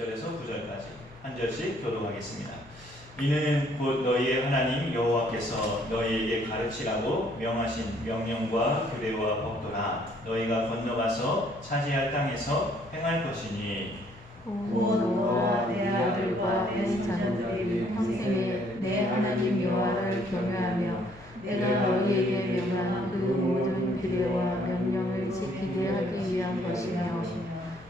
1절에서 9절까지 한 절씩 교독하겠습니다. 이는 곧 너희의 하나님 여호와께서 너희에게 가르치라고 명하신 명령과 규례와 법도라. 너희가 건너가서 차지할 땅에서 행할 것이니 곧 너와 내 아들과 내 자녀들이 평생에 내 하나님 여호와를 경외하며 내가 너희에게 명한 그 모든 규례와 명령을 지키게 하기 위한 것이며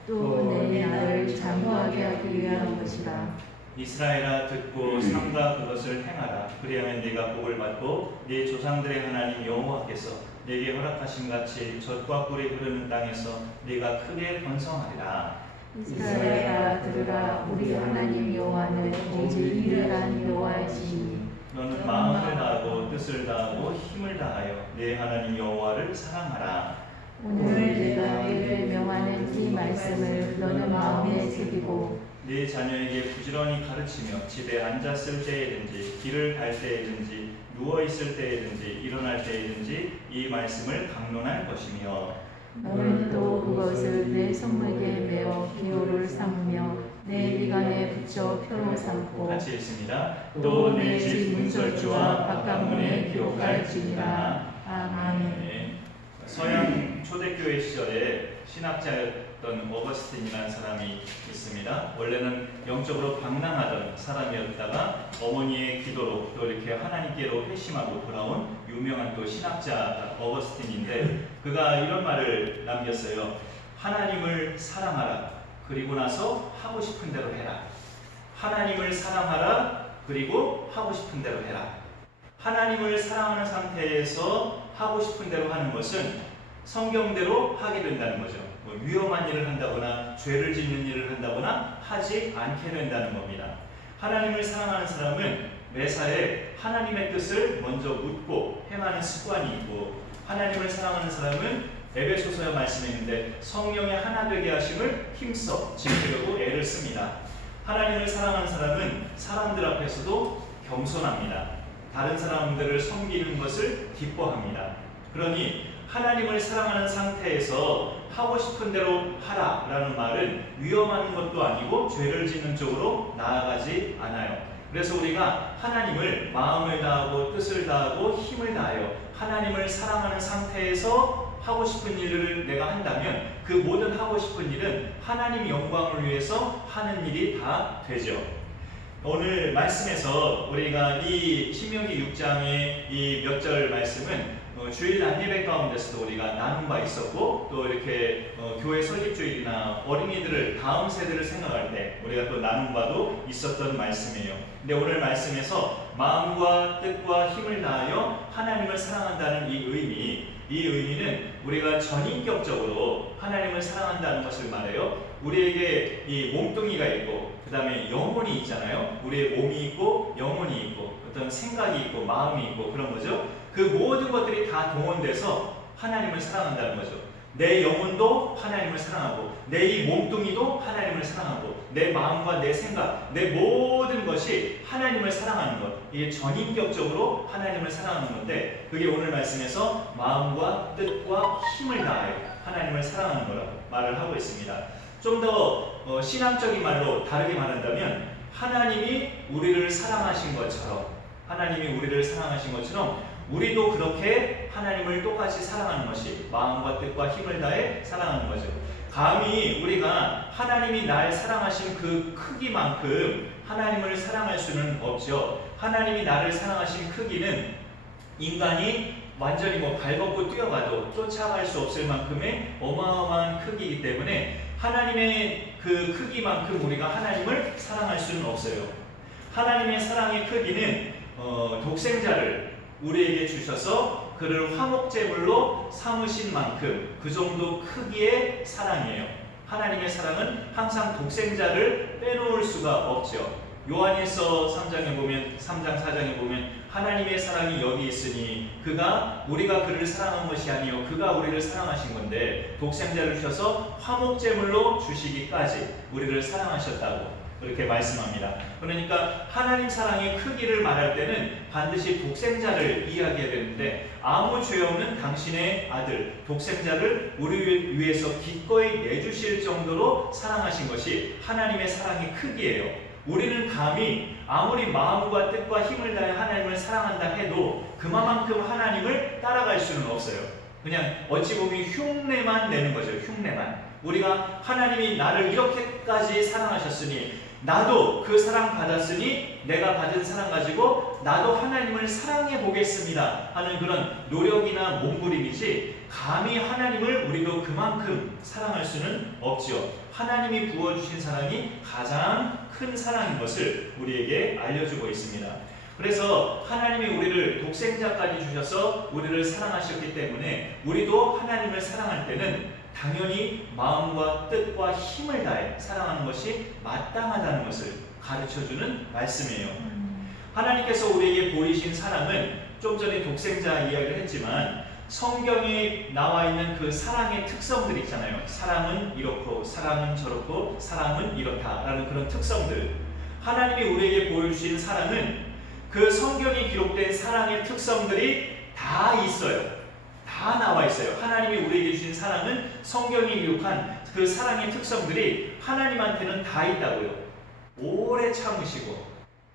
또 내 나를 장구하게 하기 위한 것이라. 이스라엘아 듣고 삼가 그것을 행하라. 그리하면 네가 복을 받고 네 조상들의 하나님 여호와께서 네게 허락하신 같이 젖과 꿀이 흐르는 땅에서 네가 크게 번성하리라. 이스라엘아 들으라. 우리 하나님 여호와는 오직 유일한 여호와이시니 너는 마음을 다하고 뜻을 다하고 힘을 다하여 네 하나님 여호와를 사랑하라. 오늘 내가 너희를 명하는 이 말씀을 너는 마음에 새기고 네 자녀에게 부지런히 가르치며 집에 앉았을 때에든지 길을 갈 때에든지 누워 있을 때에든지 일어날 때에든지 이 말씀을 강론할 것이며 너는 또 그것을 내 손목에 메어 기호를 삼으며 내 미간에 붙여 표로 삼고 같이 읽습니다. 또 내 집 문설주와 바깥문에 기록할지니라. 아멘. 네. 서양 초대교회 시절에 신학자였던 어거스틴이라는 사람이 있습니다. 원래는 영적으로 방랑하던 사람이었다가 어머니의 기도로 또 이렇게 하나님께로 회심하고 돌아온 유명한 또 신학자 어거스틴인데 그가 이런 말을 남겼어요. 하나님을 사랑하라. 그리고 나서 하고 싶은 대로 해라. 하나님을 사랑하라. 그리고 하고 싶은 대로 해라. 하나님을 사랑하는 상태에서 하고 싶은 대로 하는 것은 성경대로 하게 된다는 거죠. 뭐 위험한 일을 한다거나 죄를 짓는 일을 한다거나 하지 않게 된다는 겁니다. 하나님을 사랑하는 사람은 매사에 하나님의 뜻을 먼저 묻고 행하는 습관이 있고 하나님을 사랑하는 사람은 에베소서에 말씀했는데 성령의 하나 되게 하심을 힘써 지키려고 애를 씁니다. 하나님을 사랑하는 사람은 사람들 앞에서도 겸손합니다. 다른 사람들을 섬기는 것을 기뻐합니다. 그러니 하나님을 사랑하는 상태에서 하고 싶은 대로 하라라는 말은 위험한 것도 아니고 죄를 짓는 쪽으로 나아가지 않아요. 그래서 우리가 하나님을 마음을 다하고 뜻을 다하고 힘을 다하여 하나님을 사랑하는 상태에서 하고 싶은 일을 내가 한다면 그 모든 하고 싶은 일은 하나님 영광을 위해서 하는 일이 다 되죠. 오늘 말씀에서 우리가 이 신명기 6장의 이 몇 절 말씀은 주일 안예배 가운데서도 우리가 나눈 바 있었고 또 이렇게 교회 설립주일이나 어린이들을 다음 세대를 생각할 때 우리가 또 나눈 바도 있었던 말씀이에요. 근데 오늘 말씀에서 마음과 뜻과 힘을 다하여 하나님을 사랑한다는 이 의미는 우리가 전인격적으로 하나님을 사랑한다는 것을 말해요. 우리에게 이 몸뚱이가 있고 그 다음에 영혼이 있잖아요. 우리의 몸이 있고 영혼이 있고 어떤 생각이 있고 마음이 있고 그런 거죠. 그 모든 것들이 다 동원돼서 하나님을 사랑한다는 거죠. 내 영혼도 하나님을 사랑하고 내 이 몸뚱이도 하나님을 사랑하고 내 마음과 내 생각, 내 모든 것이 하나님을 사랑하는 것. 이게 전인격적으로 하나님을 사랑하는 건데 그게 오늘 말씀에서 마음과 뜻과 힘을 다하여 하나님을 사랑하는 거라고 말을 하고 있습니다. 좀 더 신앙적인 말로 다르게 말한다면 하나님이 우리를 사랑하신 것처럼 우리도 그렇게 하나님을 똑같이 사랑하는 것이 마음과 뜻과 힘을 다해 사랑하는 거죠. 감히 우리가 하나님이 날 사랑하신 그 크기만큼 하나님을 사랑할 수는 없죠. 하나님이 나를 사랑하신 크기는 인간이 완전히 발벗고 뛰어가도 쫓아갈 수 없을 만큼의 어마어마한 크기이기 때문에 하나님의 그 크기만큼 우리가 하나님을 사랑할 수는 없어요. 하나님의 사랑의 크기는 독생자를 우리에게 주셔서 그를 화목제물로 삼으신 만큼 그 정도 크기의 사랑이에요. 하나님의 사랑은 항상 독생자를 빼놓을 수가 없죠. 요한일서 3장 4장에 보면 하나님의 사랑이 여기 있으니 우리가 그를 사랑한 것이 아니요 그가 우리를 사랑하신 건데 독생자를 주셔서 화목제물로 주시기까지 우리를 사랑하셨다고. 그렇게 말씀합니다. 그러니까 하나님 사랑의 크기를 말할 때는 반드시 독생자를 이야기해야 되는데, 아무 죄 없는 당신의 아들 독생자를 우리를 위해서 기꺼이 내주실 정도로 사랑하신 것이 하나님의 사랑의 크기예요. 우리는 감히 아무리 마음과 뜻과 힘을 다해 하나님을 사랑한다 해도 그만큼 하나님을 따라갈 수는 없어요. 그냥 어찌 보면 흉내만 내는 거죠. 흉내만. 우리가 하나님이 나를 이렇게까지 사랑하셨으니, 나도 그 사랑 받았으니 내가 받은 사랑 가지고 나도 하나님을 사랑해 보겠습니다 하는 그런 노력이나 몸부림이지, 감히 하나님을 우리도 그만큼 사랑할 수는 없지요. 하나님이 부어주신 사랑이 가장 큰 사랑인 것을 우리에게 알려주고 있습니다. 그래서 하나님이 우리를 독생자까지 주셔서 우리를 사랑하셨기 때문에 우리도 하나님을 사랑할 때는 당연히 마음과 뜻과 힘을 다해 사랑하는 것이 마땅하다는 것을 가르쳐주는 말씀이에요. 하나님께서 우리에게 보이신 사랑은 좀 전에 독생자 이야기를 했지만 성경에 나와 있는 그 사랑의 특성들 있잖아요. 사랑은 이렇고 사랑은 저렇고 사랑은 이렇다라는 그런 특성들, 하나님이 우리에게 보여주신 사랑은 그 성경에 기록된 사랑의 특성들이 다 있어요. 다 나와 있어요. 하나님이 우리에게 주신 사랑은 성경에 기록한 그 사랑의 특성들이 하나님한테는 다 있다고요. 오래 참으시고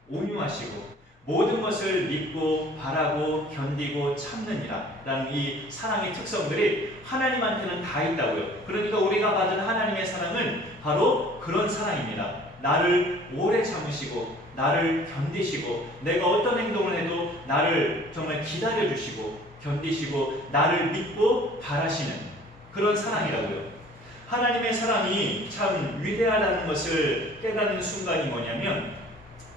온유하시고 모든 것을 믿고 바라고 견디고 참느니라 라는 이 사랑의 특성들이 하나님한테는 다 있다고요. 그러니까 우리가 받은 하나님의 사랑은 바로 그런 사랑입니다. 나를 오래 참으시고 나를 견디시고 내가 어떤 행동을 해도 나를 정말 기다려주시고 견디시고 나를 믿고 바라시는 그런 사랑이라고요. 하나님의 사랑이 참 위대하다는 것을 깨닫는 순간이 뭐냐면,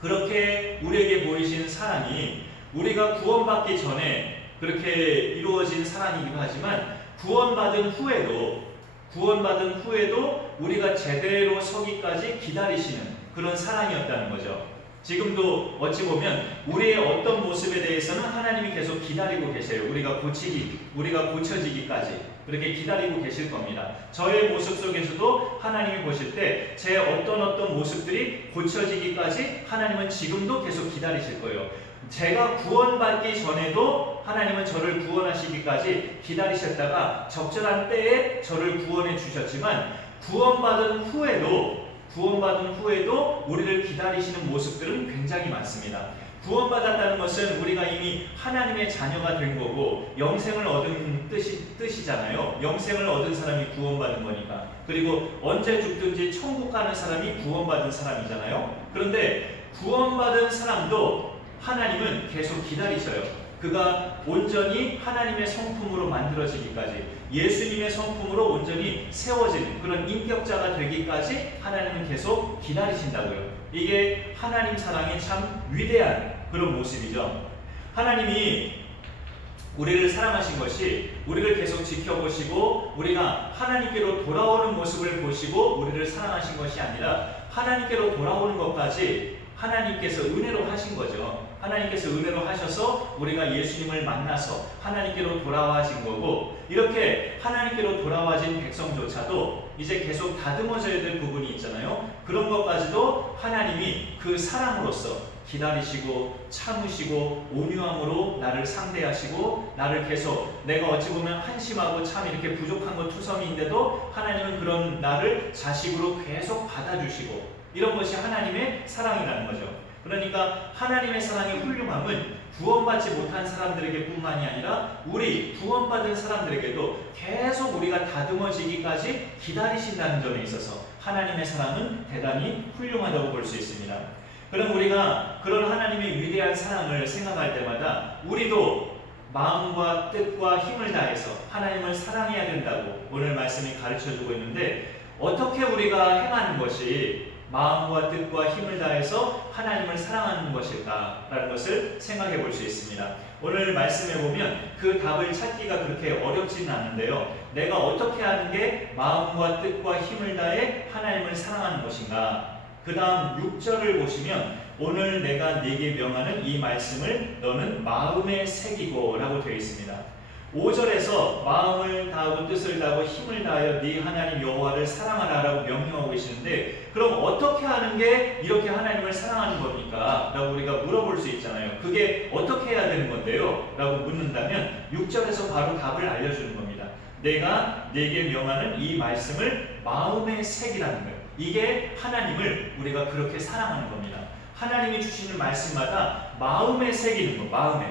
그렇게 우리에게 보이신 사랑이 우리가 구원받기 전에 그렇게 이루어진 사랑이기도 하지만 구원받은 후에도 우리가 제대로 서기까지 기다리시는 그런 사랑이었다는 거죠. 지금도 어찌 보면 우리의 어떤 모습에 대해서는 하나님이 계속 기다리고 계세요. 우리가 고쳐지기까지 그렇게 기다리고 계실 겁니다. 저의 모습 속에서도 하나님이 보실 때 제 어떤 모습들이 고쳐지기까지 하나님은 지금도 계속 기다리실 거예요. 제가 구원받기 전에도 하나님은 저를 구원하시기까지 기다리셨다가 적절한 때에 저를 구원해 주셨지만, 구원받은 후에도 우리를 기다리시는 모습들은 굉장히 많습니다. 구원받았다는 것은 우리가 이미 하나님의 자녀가 된 거고 영생을 얻은 뜻이잖아요. 영생을 얻은 사람이 구원받은 거니까. 그리고 언제 죽든지 천국 가는 사람이 구원받은 사람이잖아요. 그런데 구원받은 사람도 하나님은 계속 기다리셔요. 그가 온전히 하나님의 성품으로 만들어지기까지, 예수님의 성품으로 온전히 세워지는 그런 인격자가 되기까지 하나님은 계속 기다리신다고요. 이게 하나님 사랑의 참 위대한 그런 모습이죠. 하나님이 우리를 사랑하신 것이 우리를 계속 지켜보시고 우리가 하나님께로 돌아오는 모습을 보시고 우리를 사랑하신 것이 아니라, 하나님께로 돌아오는 것까지 하나님께서 은혜로 하신 거죠. 하나님께서 은혜로 하셔서 우리가 예수님을 만나서 하나님께로 돌아와진 거고, 이렇게 하나님께로 돌아와진 백성조차도 이제 계속 다듬어져야 될 부분이 있잖아요. 그런 것까지도 하나님이 그 사랑으로서 기다리시고 참으시고 온유함으로 나를 상대하시고, 나를 계속 내가 어찌 보면 한심하고 참 이렇게 부족한 것 투성이인데도 하나님은 그런 나를 자식으로 계속 받아주시고, 이런 것이 하나님의 사랑이라는 거죠. 그러니까 하나님의 사랑의 훌륭함은 구원받지 못한 사람들에게 뿐만이 아니라 우리 구원받은 사람들에게도 계속 우리가 다듬어지기까지 기다리신다는 점에 있어서 하나님의 사랑은 대단히 훌륭하다고 볼 수 있습니다. 그럼 우리가 그런 하나님의 위대한 사랑을 생각할 때마다 우리도 마음과 뜻과 힘을 다해서 하나님을 사랑해야 된다고 오늘 말씀이 가르쳐주고 있는데, 어떻게 우리가 행하는 것이 마음과 뜻과 힘을 다해서 하나님을 사랑하는 것일까라는 것을 생각해 볼 수 있습니다. 오늘 말씀해 보면 그 답을 찾기가 그렇게 어렵지는 않은데요. 내가 어떻게 하는 게 마음과 뜻과 힘을 다해 하나님을 사랑하는 것인가? 그 다음 6절을 보시면 오늘 내가 네게 명하는 이 말씀을 너는 마음에 새기고 라고 되어 있습니다. 5절에서 마음을 다하고 뜻을 다하고 힘을 다하여 네 하나님 여호와를 사랑하라라고 명령하고 계시는데, 그럼 어떻게 하는 게 이렇게 하나님을 사랑하는 겁니까? 라고 우리가 물어볼 수 있잖아요. 그게 어떻게 해야 되는 건데요? 라고 묻는다면 6절에서 바로 답을 알려주는 겁니다. 내가 네게 명하는 이 말씀을 마음에 새기라는 거예요. 이게 하나님을 우리가 그렇게 사랑하는 겁니다. 하나님이 주시는 말씀마다 마음에 새기는 거, 마음에.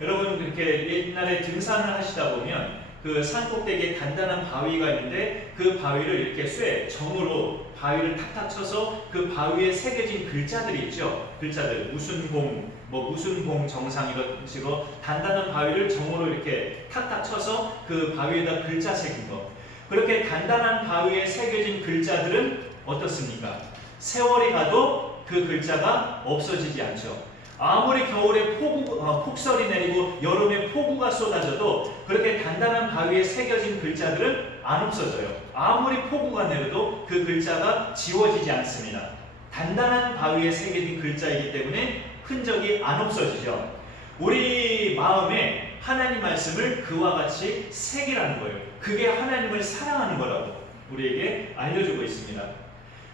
여러분, 그렇게 옛날에 등산을 하시다 보면 그 산 꼭대기에 단단한 바위가 있는데 그 바위를 이렇게 정으로 바위를 탁탁 쳐서 그 바위에 새겨진 글자들이 있죠. 글자들, 무슨 공, 무슨 공 정상 이런 식으로 단단한 바위를 정으로 이렇게 탁탁 쳐서 그 바위에다 글자 새긴 거. 그렇게 단단한 바위에 새겨진 글자들은 어떻습니까? 세월이 가도 그 글자가 없어지지 않죠. 아무리 겨울에 폭설이 내리고 여름에 폭우가 쏟아져도 그렇게 단단한 바위에 새겨진 글자들은 안 없어져요. 아무리 폭우가 내려도 그 글자가 지워지지 않습니다. 단단한 바위에 새겨진 글자이기 때문에 흔적이 안 없어지죠. 우리 마음에 하나님 말씀을 그와 같이 새기라는 거예요. 그게 하나님을 사랑하는 거라고 우리에게 알려주고 있습니다.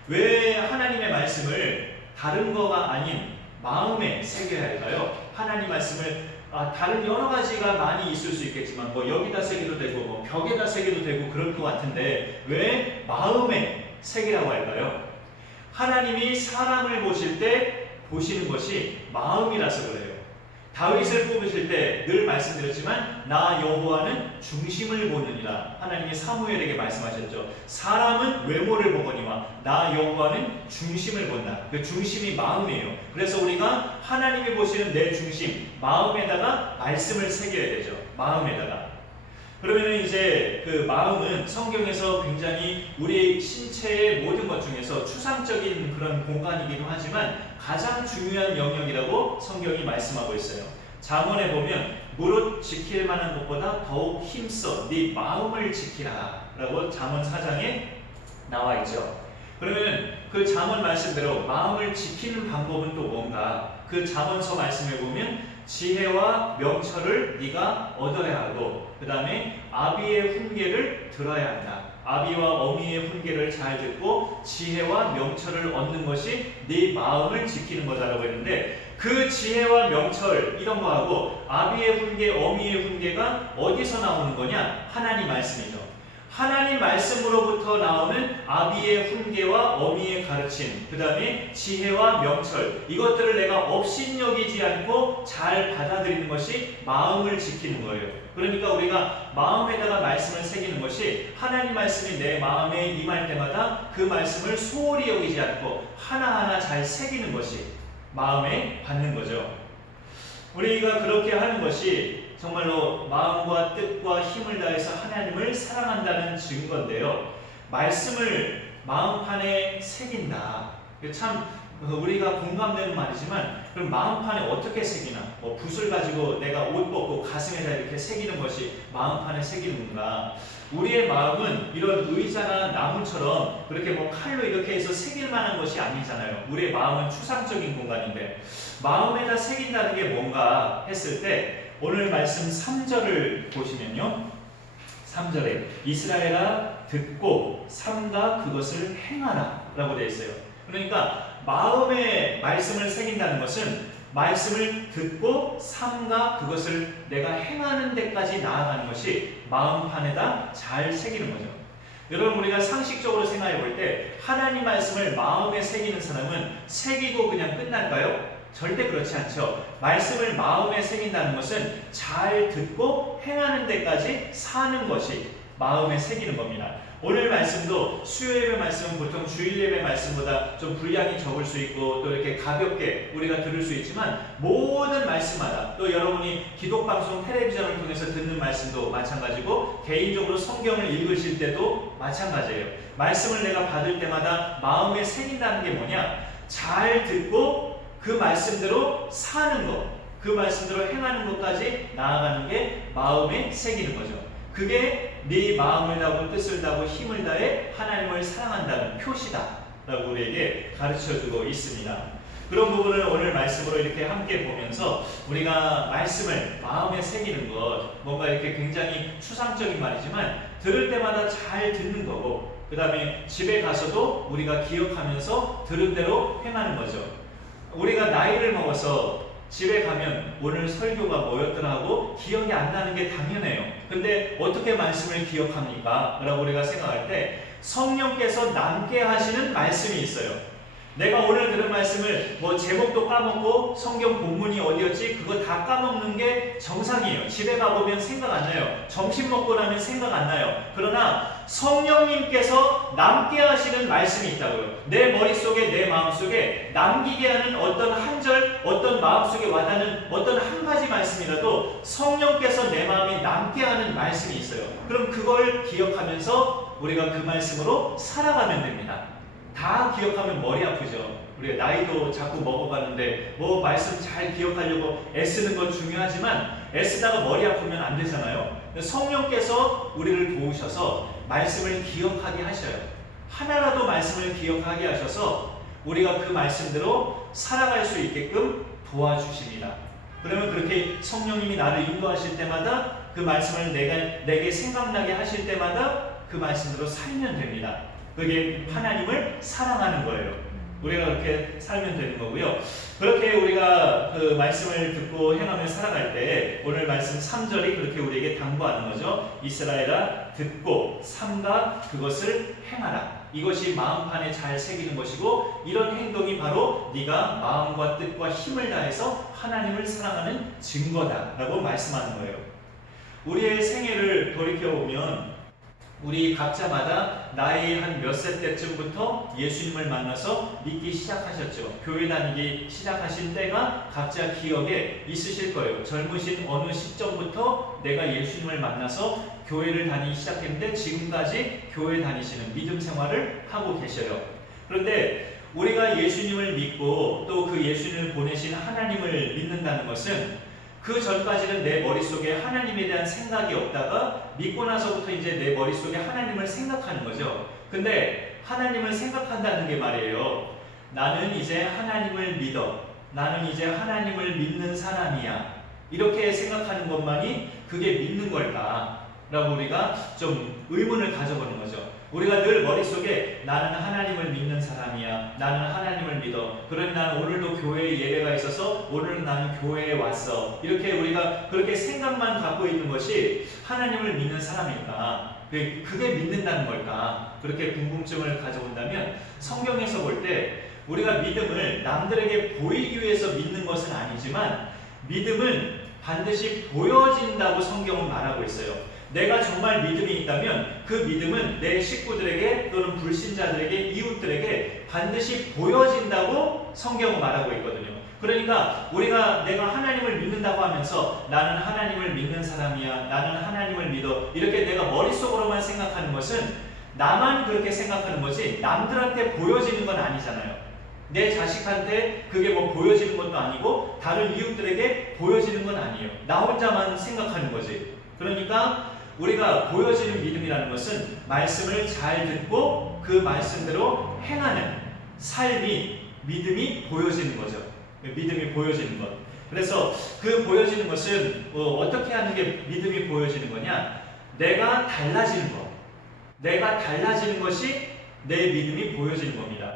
왜 하나님의 말씀을 다른 거가 아닌 마음에 새겨야 할까요? 하나님 말씀을 다른 여러 가지가 많이 있을 수 있겠지만 여기다 새기도 되고 벽에다 새기도 되고 그럴 것 같은데 왜 마음에 새기라고 할까요? 하나님이 사람을 보실 때 보시는 것이 마음이라서 그래요. 다윗을 뽑으실 때 늘 말씀드렸지만 나 여호와는 중심을 보느니라 하나님이 사무엘에게 말씀하셨죠. 사람은 외모를 보거니와 나 여호와는 중심을 본다. 그 중심이 마음이에요. 그래서 우리가 하나님이 보시는 내 중심, 마음에다가 말씀을 새겨야 되죠. 마음에다가. 그러면 이제 그 마음은 성경에서 굉장히 우리 신체의 모든 것 중에서 추상적인 그런 공간이기도 하지만 가장 중요한 영역이라고 성경이 말씀하고 있어요. 잠언에 보면 무릇 지킬 만한 것보다 더욱 힘써 네 마음을 지키라 라고 잠언 4장에 나와 있죠. 그러면 그 잠언 말씀대로 마음을 지키는 방법은 또 뭔가? 그 잠언서 말씀에 보면 지혜와 명철을 네가 얻어야 하고 그 다음에 아비의 훈계를 들어야 한다. 아비와 어미의 훈계를 잘 듣고 지혜와 명철을 얻는 것이 네 마음을 지키는 거다라고 했는데, 그 지혜와 명철 이런 거하고 아비의 훈계, 어미의 훈계가 어디서 나오는 거냐? 하나님 말씀이죠. 하나님 말씀으로부터 나오는 아비의 훈계와 어미의 가르침, 그 다음에 지혜와 명철, 이것들을 내가 업신여기지 않고 잘 받아들이는 것이 마음을 지키는 거예요. 그러니까 우리가 마음에다가 말씀을 새기는 것이 하나님 말씀이 내 마음에 임할 때마다 그 말씀을 소홀히 여기지 않고 하나하나 잘 새기는 것이 마음에 받는 거죠. 우리가 그렇게 하는 것이 정말로 마음과 뜻과 힘을 다해서 하나님을 사랑한다는 증거인데요. 말씀을 마음판에 새긴다. 참 우리가 공감되는 말이지만 그럼 마음판에 어떻게 새기나? 붓을 가지고 내가 옷 벗고 가슴에다 이렇게 새기는 것이 마음판에 새기는 건가? 우리의 마음은 이런 의자나 나무처럼 그렇게 칼로 이렇게 해서 새길 만한 것이 아니잖아요. 우리의 마음은 추상적인 공간인데 마음에다 새긴다는 게 뭔가 했을 때 오늘 말씀 3절을 보시면요. 3절에 이스라엘아 듣고 삼가 그것을 행하라 라고 되어 있어요. 그러니까 마음에 말씀을 새긴다는 것은 말씀을 듣고 삼가 그것을 내가 행하는 데까지 나아가는 것이 마음판에다 잘 새기는 거죠. 여러분, 우리가 상식적으로 생각해 볼 때 하나님 말씀을 마음에 새기는 사람은 새기고 그냥 끝날까요? 절대 그렇지 않죠. 말씀을 마음에 새긴다는 것은 잘 듣고 행하는 데까지 사는 것이 마음에 새기는 겁니다. 오늘 말씀도 수요예배 말씀은 보통 주일예배 말씀보다 좀 분량이 적을 수 있고 또 이렇게 가볍게 우리가 들을 수 있지만 모든 말씀마다 또 여러분이 기독방송 텔레비전을 통해서 듣는 말씀도 마찬가지고 개인적으로 성경을 읽으실 때도 마찬가지예요. 말씀을 내가 받을 때마다 마음에 새긴다는 게 뭐냐? 잘 듣고 그 말씀대로 사는 것, 그 말씀대로 행하는 것까지 나아가는 게 마음에 새기는 거죠. 그게 네 마음을 다하고 뜻을 다하고 힘을 다해 하나님을 사랑한다는 표시다 라고 우리에게 가르쳐주고 있습니다. 그런 부분을 오늘 말씀으로 이렇게 함께 보면서 우리가 말씀을 마음에 새기는 것, 뭔가 이렇게 굉장히 추상적인 말이지만 들을 때마다 잘 듣는 거고, 그 다음에 집에 가서도 우리가 기억하면서 들은 대로 행하는 거죠. 우리가 나이를 먹어서 집에 가면 오늘 설교가 뭐였더라 하고 기억이 안 나는 게 당연해요. 근데 어떻게 말씀을 기억합니까? 라고 우리가 생각할 때 성령께서 남게 하시는 말씀이 있어요. 내가 오늘 들은 말씀을 뭐 제목도 까먹고 성경 본문이 어디였지? 그거 다 까먹는 게 정상이에요. 집에 가보면 생각 안 나요. 점심 먹고 나면 생각 안 나요. 그러나 성령님께서 남게 하시는 말씀이 있다고요. 내 머릿속에, 내 마음속에 남기게 하는 어떤 한 절, 어떤 마음속에 와닿는 어떤 한 가지 말씀이라도 성령께서 내 마음에 남게 하는 말씀이 있어요. 그럼 그걸 기억하면서 우리가 그 말씀으로 살아가면 됩니다. 다 기억하면 머리 아프죠. 우리가 나이도 자꾸 먹어가는데 뭐 말씀 잘 기억하려고 애쓰는 건 중요하지만 애쓰다가 머리 아프면 안 되잖아요. 성령께서 우리를 도우셔서 말씀을 기억하게 하셔요. 하나라도 말씀을 기억하게 하셔서 우리가 그 말씀대로 살아갈 수 있게끔 도와주십니다. 그러면 그렇게 성령님이 나를 인도하실 때마다 그 말씀을 내게 생각나게 하실 때마다 그 말씀대로 살면 됩니다. 그게 하나님을 사랑하는 거예요. 우리가 그렇게 살면 되는 거고요. 그렇게 우리가 그 말씀을 듣고 행하며 살아갈 때 오늘 말씀 3절이 그렇게 우리에게 당부하는 거죠. 이스라엘아 듣고 삼가 그것을 행하라. 이것이 마음판에 잘 새기는 것이고 이런 행동이 바로 네가 마음과 뜻과 힘을 다해서 하나님을 사랑하는 증거다라고 말씀하는 거예요. 우리의 생애를 돌이켜보면 우리 각자마다 나이 한 몇 세 때쯤부터 예수님을 만나서 믿기 시작하셨죠. 교회 다니기 시작하신 때가 각자 기억에 있으실 거예요. 젊으신 어느 시점부터 내가 예수님을 만나서 교회를 다니기 시작했는데 지금까지 교회 다니시는 믿음 생활을 하고 계셔요. 그런데 우리가 예수님을 믿고 또 그 예수님을 보내신 하나님을 믿는다는 것은 그 전까지는 내 머릿속에 하나님에 대한 생각이 없다가 믿고 나서부터 이제 내 머릿속에 하나님을 생각하는 거죠. 근데 하나님을 생각한다는 게 말이에요. 나는 이제 하나님을 믿어. 나는 이제 하나님을 믿는 사람이야. 이렇게 생각하는 것만이 그게 믿는 걸까? 라고 우리가 좀 의문을 가져보는 거죠. 우리가 늘 머릿속에 나는 하나님을 믿는 사람이야. 나는 하나님을 믿어. 그러니 나는 오늘도 교회에 예배가 있어서 오늘 나는 교회에 왔어. 이렇게 우리가 그렇게 생각만 갖고 있는 것이 하나님을 믿는 사람일까? 그게 믿는다는 걸까? 그렇게 궁금증을 가져본다면 성경에서 볼 때 우리가 믿음을 남들에게 보이기 위해서 믿는 것은 아니지만 믿음은 반드시 보여진다고 성경은 말하고 있어요. 내가 정말 믿음이 있다면 그 믿음은 내 식구들에게 또는 불신자들에게 이웃들에게 반드시 보여진다고 성경은 말하고 있거든요. 그러니까 내가 하나님을 믿는다고 하면서 나는 하나님을 믿는 사람이야. 나는 하나님을 믿어. 이렇게 내가 머릿속으로만 생각하는 것은 나만 그렇게 생각하는 거지 남들한테 보여지는 건 아니잖아요. 내 자식한테 그게 뭐 보여지는 것도 아니고 다른 이웃들에게 보여지는 건 아니에요. 나 혼자만 생각하는 거지. 그러니까 우리가 보여지는 믿음이라는 것은 말씀을 잘 듣고 그 말씀대로 행하는 삶이 믿음이 보여지는 거죠. 믿음이 보여지는 것. 그래서 그 보여지는 것은 어떻게 하는 게 믿음이 보여지는 거냐? 내가 달라지는 것. 내가 달라지는 것이 내 믿음이 보여지는 겁니다.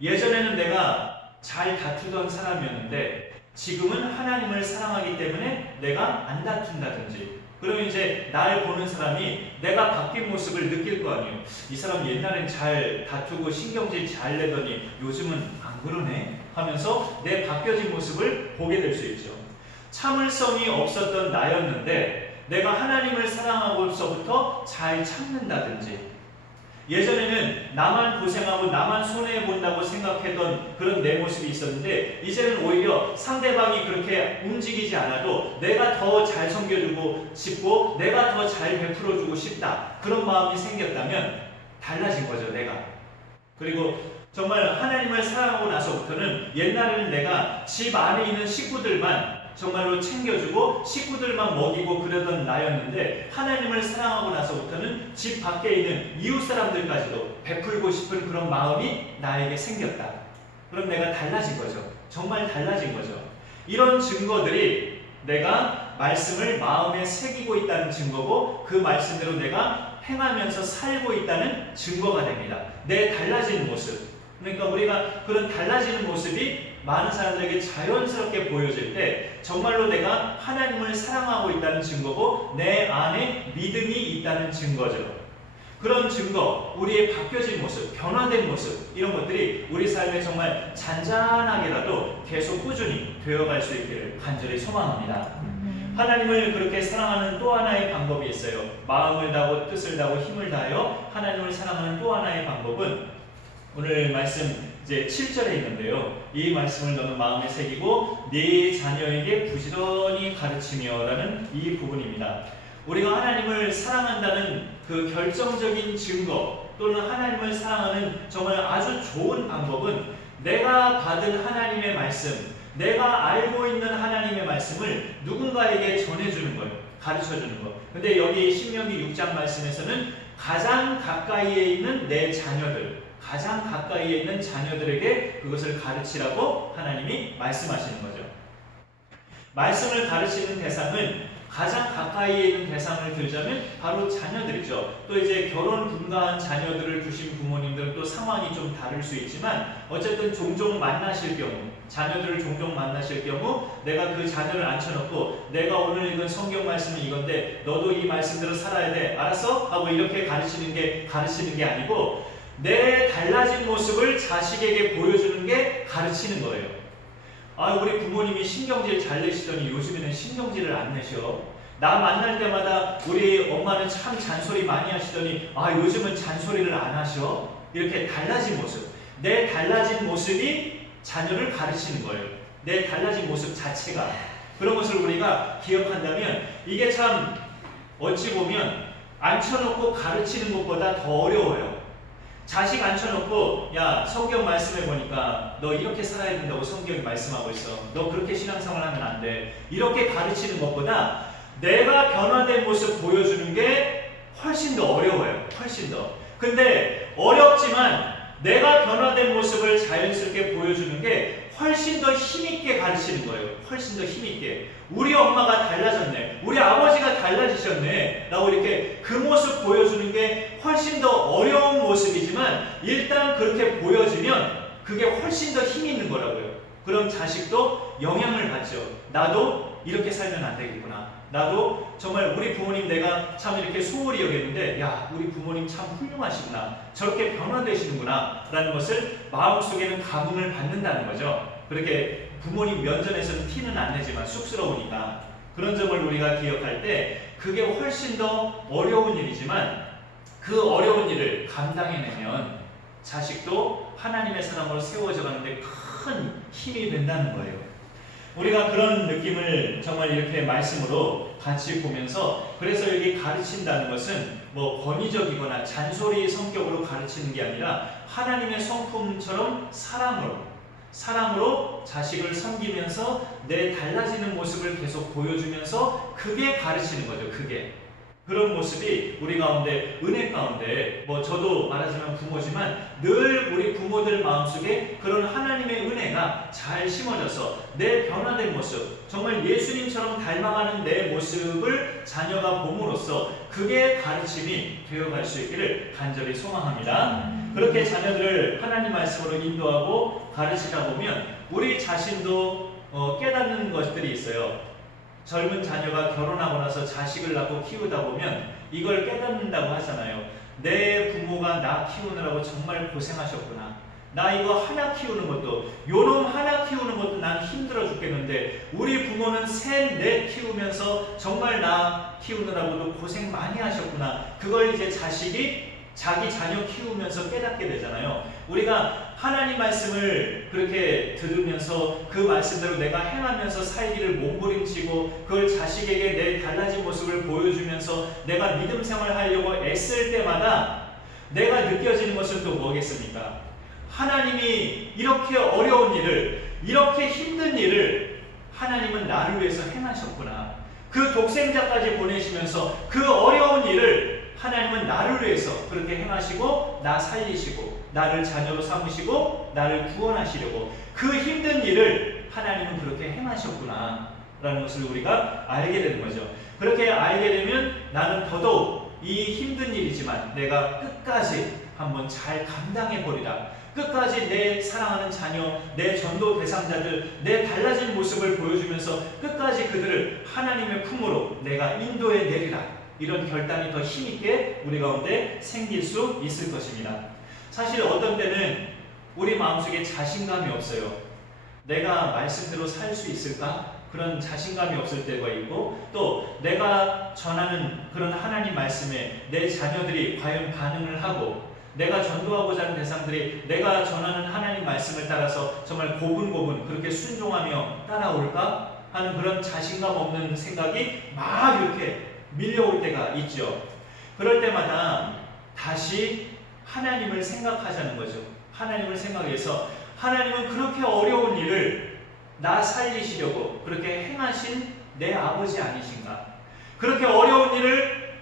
예전에는 내가 잘 다투던 사람이었는데 지금은 하나님을 사랑하기 때문에 내가 안 다툰다든지 그러면 이제 날 보는 사람이 내가 바뀐 모습을 느낄 거 아니에요. 이 사람 옛날엔 잘 다투고 신경질 잘 내더니 요즘은 안 그러네 하면서 내 바뀌어진 모습을 보게 될 수 있죠. 참을성이 없었던 나였는데 내가 하나님을 사랑하고서부터 잘 참는다든지 예전에는 나만 고생하고 나만 손해본다고 생각했던 그런 내 모습이 있었는데 이제는 오히려 상대방이 그렇게 움직이지 않아도 내가 더 잘 섬겨주고 싶고 내가 더 잘 베풀어주고 싶다 그런 마음이 생겼다면 달라진 거죠. 내가. 그리고 정말 하나님을 사랑하고 나서부터는 옛날에는 내가 집 안에 있는 식구들만 정말로 챙겨주고 식구들만 먹이고 그러던 나였는데 하나님을 사랑하고 나서부터는 집 밖에 있는 이웃 사람들까지도 베풀고 싶은 그런 마음이 나에게 생겼다. 그럼 내가 달라진 거죠. 정말 달라진 거죠. 이런 증거들이 내가 말씀을 마음에 새기고 있다는 증거고 그 말씀대로 내가 행하면서 살고 있다는 증거가 됩니다. 내 달라진 모습. 그러니까 우리가 그런 달라지는 모습이 많은 사람들에게 자연스럽게 보여질 때 정말로 내가 하나님을 사랑하고 있다는 증거고 내 안에 믿음이 있다는 증거죠. 그런 증거, 우리의 바뀌어진 모습, 변화된 모습 이런 것들이 우리 삶에 정말 잔잔하게라도 계속 꾸준히 되어갈 수 있기를 간절히 소망합니다. 하나님을 그렇게 사랑하는 또 하나의 방법이 있어요. 마음을 다하고 뜻을 다하고 힘을 다하여 하나님을 사랑하는 또 하나의 방법은 오늘 말씀 이제 7절에 있는데요. 이 말씀을 너는 마음에 새기고 네 자녀에게 부지런히 가르치며라는 이 부분입니다. 우리가 하나님을 사랑한다는 그 결정적인 증거 또는 하나님을 사랑하는 정말 아주 좋은 방법은 내가 받은 하나님의 말씀, 내가 알고 있는 하나님의 말씀을 누군가에게 전해주는 거예요. 가르쳐주는 거. 근데 여기 신명기 6장 말씀에서는 가장 가까이에 있는 내 자녀들, 가장 가까이에 있는 자녀들에게 그것을 가르치라고 하나님이 말씀하시는 거죠. 말씀을 가르치는 대상은 가장 가까이에 있는 대상을 들자면 바로 자녀들이죠. 또 이제 결혼 분가한 자녀들을 두신 부모님들은 또 상황이 좀 다를 수 있지만 어쨌든 종종 만나실 경우, 자녀들을 종종 만나실 경우 내가 그 자녀를 앉혀놓고 내가 오늘 읽은 성경 말씀은 이건데 너도 이 말씀대로 살아야 돼. 알았어? 하고 이렇게 가르치는 게 아니고 내 달라진 모습을 자식에게 보여주는 게 가르치는 거예요. 아, 우리 부모님이 신경질 잘 내시더니 요즘에는 신경질을 안 내셔. 나 만날 때마다 우리 엄마는 참 잔소리 많이 하시더니 아, 요즘은 잔소리를 안 하셔. 이렇게 달라진 모습. 내 달라진 모습이 자녀를 가르치는 거예요. 내 달라진 모습 자체가. 그런 것을 우리가 기억한다면 이게 참 어찌 보면 앉혀놓고 가르치는 것보다 더 어려워요. 자식 앉혀놓고 야 성경 말씀해 보니까 너 이렇게 살아야 된다고 성경이 말씀하고 있어. 너 그렇게 신앙생활 하면 안 돼. 이렇게 가르치는 것보다 내가 변화된 모습 보여주는 게 훨씬 더 어려워요. 훨씬 더. 근데 어렵지만 내가 변화된 모습을 자연스럽게 보여주는 게 훨씬 더 힘있게 가르치는 거예요. 훨씬 더 힘있게. 우리 엄마가 달라졌네. 우리 아버지가 달라지셨네. 라고 이렇게 그 모습 보여주는 게 훨씬 더 어려운 모습이지만 일단 그렇게 보여지면 그게 훨씬 더 힘이 있는 거라고요. 그럼 자식도 영향을 받죠. 나도 이렇게 살면 안 되겠구나. 나도 정말 우리 부모님 내가 참 이렇게 소홀히 여겼는데 야 우리 부모님 참 훌륭하시구나. 저렇게 변화되시는구나 라는 것을 마음속에는 감흥을 받는다는 거죠. 그렇게 부모님 면전에서는 티는 안 내지만 쑥스러우니까 그런 점을 우리가 기억할 때 그게 훨씬 더 어려운 일이지만 그 어려운 일을 감당해내면 자식도 하나님의 사람으로 세워져 가는데 큰 힘이 된다는 거예요. 우리가 그런 느낌을 정말 이렇게 말씀으로 같이 보면서 그래서 여기 가르친다는 것은 뭐 권위적이거나 잔소리 성격으로 가르치는 게 아니라 하나님의 성품처럼 사랑으로 자식을 섬기면서 내 달라지는 모습을 계속 보여주면서 그게 가르치는 거죠. 그게. 그런 모습이 우리 가운데 은혜 가운데 뭐 저도 말하자면 부모지만 늘 우리 부모들 마음속에 그런 하나님의 은혜가 잘 심어져서 내 변화된 모습 정말 예수님처럼 닮아가는 내 모습을 자녀가 봄으로써 그게 가르침이 되어갈 수 있기를 간절히 소망합니다. 그렇게 자녀들을 하나님 말씀으로 인도하고 가르치다 보면 우리 자신도 깨닫는 것들이 있어요. 젊은 자녀가 결혼하고 나서 자식을 낳고 키우다 보면 이걸 깨닫는다고 하잖아요. 내 부모가 나 키우느라고 정말 고생하셨구나. 나 이거 하나 키우는 것도 요놈 하나 키우는 것도 난 힘들어 죽겠는데 우리 부모는 셋, 넷 키우면서 정말 나 키우느라고도 고생 많이 하셨구나. 그걸 이제 자식이 자기 자녀 키우면서 깨닫게 되잖아요. 우리가 하나님 말씀을 그렇게 들으면서 그 말씀대로 내가 행하면서 살기를 몸부림치고 그걸 자식에게 내 달라진 모습을 보여주면서 내가 믿음 생활하려고 애쓸 때마다 내가 느껴지는 것은 또 뭐겠습니까? 하나님이 이렇게 어려운 일을, 이렇게 힘든 일을 하나님은 나를 위해서 행하셨구나. 그 독생자까지 보내시면서 그 어려운 일을 하나님은 나를 위해서 그렇게 행하시고 나 살리시고 나를 자녀로 삼으시고 나를 구원하시려고 그 힘든 일을 하나님은 그렇게 행하셨구나 라는 것을 우리가 알게 되는 거죠. 그렇게 알게 되면 나는 더더욱 이 힘든 일이지만 내가 끝까지 한번 잘 감당해 보리라. 끝까지 내 사랑하는 자녀, 내 전도 대상자들, 내 달라진 모습을 보여주면서 끝까지 그들을 하나님의 품으로 내가 인도해 내리라. 이런 결단이 더 힘있게 우리 가운데 생길 수 있을 것입니다. 사실 어떤 때는 우리 마음속에 자신감이 없어요. 내가 말씀대로 살 수 있을까? 그런 자신감이 없을 때가 있고, 또 내가 전하는 그런 하나님 말씀에 내 자녀들이 과연 반응을 하고, 내가 전도하고자 하는 대상들이 내가 전하는 하나님 말씀을 따라서 정말 고분고분 그렇게 순종하며 따라올까 하는 그런 자신감 없는 생각이 막 이렇게 밀려올 때가 있죠. 그럴 때마다 다시 하나님을 생각하자는 거죠. 하나님을 생각해서 하나님은 그렇게 어려운 일을 나 살리시려고 그렇게 행하신 내 아버지 아니신가? 그렇게 어려운 일을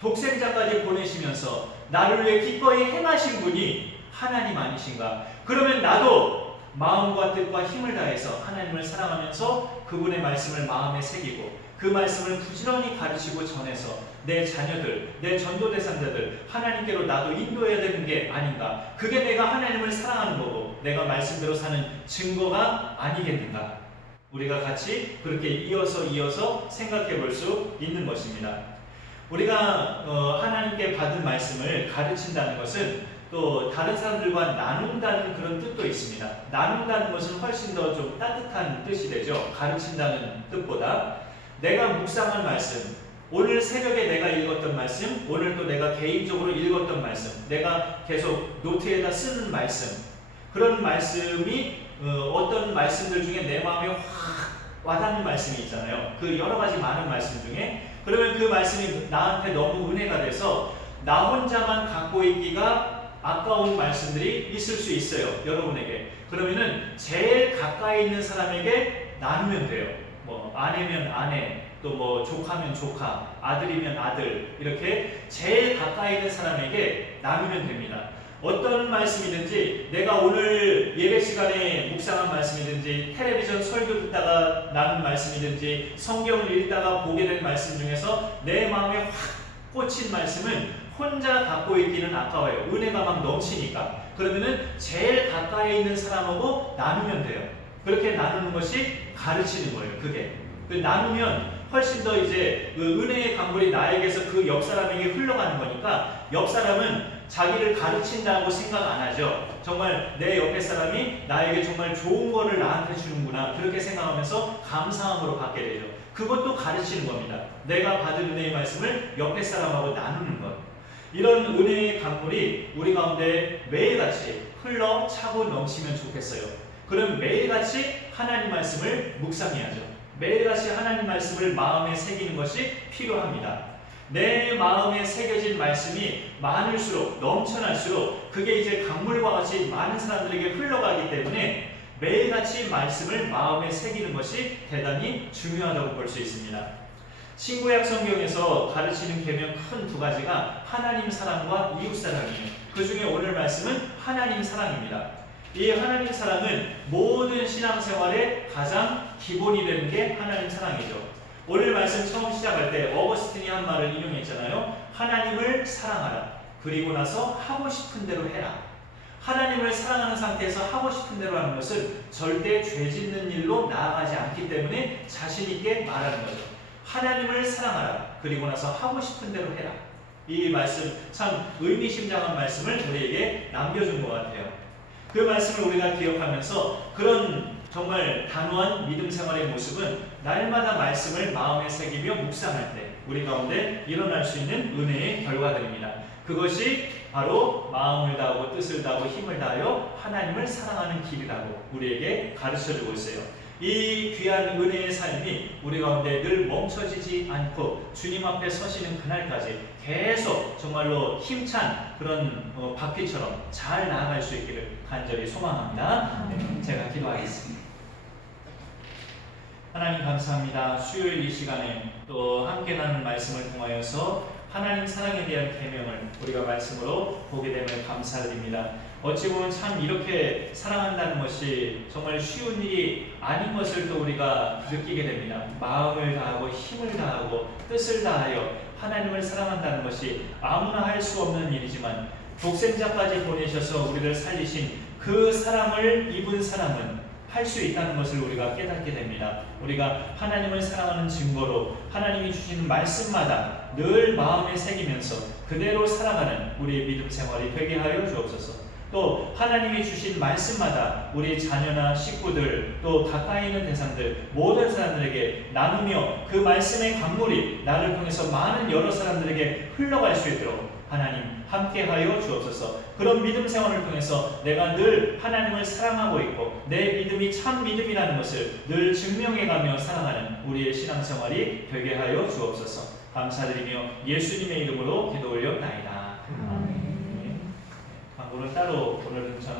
독생자까지 보내시면서 나를 위해 기꺼이 행하신 분이 하나님 아니신가? 그러면 나도 마음과 뜻과 힘을 다해서 하나님을 사랑하면서 그분의 말씀을 마음에 새기고 그 말씀을 부지런히 가르치고 전해서 내 자녀들, 내 전도 대상자들 하나님께로 나도 인도해야 되는 게 아닌가? 그게 내가 하나님을 사랑하는 거고 내가 말씀대로 사는 증거가 아니겠는가? 우리가 같이 그렇게 이어서 생각해 볼 수 있는 것입니다. 우리가 하나님께 받은 말씀을 가르친다는 것은 또 다른 사람들과 나눈다는 그런 뜻도 있습니다. 나눈다는 것은 훨씬 더 좀 따뜻한 뜻이 되죠. 가르친다는 뜻보다 내가 묵상한 말씀, 오늘 새벽에 내가 읽었던 말씀, 오늘 또 내가 개인적으로 읽었던 말씀, 내가 계속 노트에다 쓰는 말씀, 그런 말씀이 어떤 말씀들 중에 내 마음에 확 와닿는 말씀이 있잖아요. 그 여러 가지 많은 말씀 중에 그러면 그 말씀이 나한테 너무 은혜가 돼서 나 혼자만 갖고 있기가 아까운 말씀들이 있을 수 있어요. 여러분에게. 그러면은 제일 가까이 있는 사람에게 나누면 돼요. 뭐 아내면 아내, 또 뭐 조카면 조카, 아들이면 아들, 이렇게 제일 가까이 있는 사람에게 나누면 됩니다. 어떤 말씀이든지 내가 오늘 예배 시간에 묵상한 말씀이든지 텔레비전 설교 듣다가 나눈 말씀이든지 성경을 읽다가 보게 된 말씀 중에서 내 마음에 확 꽂힌 말씀은 혼자 갖고 있기는 아까워요. 은혜가 막 넘치니까. 그러면은 제일 가까이 있는 사람하고 나누면 돼요. 그렇게 나누는 것이 가르치는 거예요. 그게. 나누면 훨씬 더 이제 그 은혜의 강물이 나에게서 그 옆 사람에게 흘러가는 거니까 옆 사람은 자기를 가르친다고 생각 안 하죠. 정말 내 옆에 사람이 나에게 정말 좋은 거를 나한테 주는구나 그렇게 생각하면서 감사함으로 받게 되죠. 그것도 가르치는 겁니다. 내가 받은 은혜의 말씀을 옆에 사람하고 나누는 것. 이런 은혜의 강물이 우리 가운데 매일같이 흘러 차고 넘치면 좋겠어요. 그럼 매일같이 하나님 말씀을 묵상해야죠. 매일같이 하나님 말씀을 마음에 새기는 것이 필요합니다. 내 마음에 새겨진 말씀이 많을수록 넘쳐날수록 그게 이제 강물과 같이 많은 사람들에게 흘러가기 때문에 매일같이 말씀을 마음에 새기는 것이 대단히 중요하다고 볼 수 있습니다. 신구약 성경에서 가르치는 계명 큰 두 가지가 하나님 사랑과 이웃 사랑이에요. 그 중에 오늘 말씀은 하나님 사랑입니다. 이 하나님 사랑은 모든 신앙생활의 가장 기본이 되는 게 하나님 사랑이죠. 오늘 말씀 처음 시작할 때 어거스틴이 한 말을 인용했잖아요. 하나님을 사랑하라. 그리고 나서 하고 싶은 대로 해라. 하나님을 사랑하는 상태에서 하고 싶은 대로 하는 것은 절대 죄 짓는 일로 나아가지 않기 때문에 자신 있게 말하는 거죠. 하나님을 사랑하라. 그리고 나서 하고 싶은 대로 해라. 이 말씀 참 의미심장한 말씀을 우리에게 남겨준 것 같아요. 그 말씀을 우리가 기억하면서 그런 정말 단호한 믿음 생활의 모습은 날마다 말씀을 마음에 새기며 묵상할 때 우리 가운데 일어날 수 있는 은혜의 결과들입니다. 그것이 바로 마음을 다하고 뜻을 다하고 힘을 다하여 하나님을 사랑하는 길이라고 우리에게 가르쳐주고 있어요. 이 귀한 은혜의 삶이 우리 가운데 늘 멈춰지지 않고 주님 앞에 서시는 그날까지 계속 정말로 힘찬 그런 바퀴처럼 잘 나아갈 수 있기를 간절히 소망합니다. 네, 제가 기도하겠습니다. 하나님 감사합니다. 수요일 이 시간에 또 함께 나눈 말씀을 통하여서 하나님 사랑에 대한 계명을 우리가 말씀으로 보게 됨을 감사드립니다. 어찌 보면 참 이렇게 사랑한다는 것이 정말 쉬운 일이 아닌 것을 또 우리가 느끼게 됩니다. 마음을 다하고 힘을 다하고 뜻을 다하여 하나님을 사랑한다는 것이 아무나 할 수 없는 일이지만 독생자까지 보내셔서 우리를 살리신 그 사랑을 입은 사람은 할 수 있다는 것을 우리가 깨닫게 됩니다. 우리가 하나님을 사랑하는 증거로 하나님이 주시는 말씀마다 늘 마음에 새기면서 그대로 살아가는 우리의 믿음 생활이 되게 하여 주옵소서. 또 하나님이 주신 말씀마다 우리 자녀나 식구들 또 가까이 있는 대상들 모든 사람들에게 나누며 그 말씀의 강물이 나를 통해서 많은 여러 사람들에게 흘러갈 수 있도록 하나님 함께하여 주옵소서. 그런 믿음 생활을 통해서 내가 늘 하나님을 사랑하고 있고 내 믿음이 참 믿음이라는 것을 늘 증명해가며 살아가는 우리의 신앙생활이 되게 하여 주옵소서. 감사드리며 예수님의 이름으로 기도 올려옵나이다. 아멘. 광고는 따로 오늘은 저는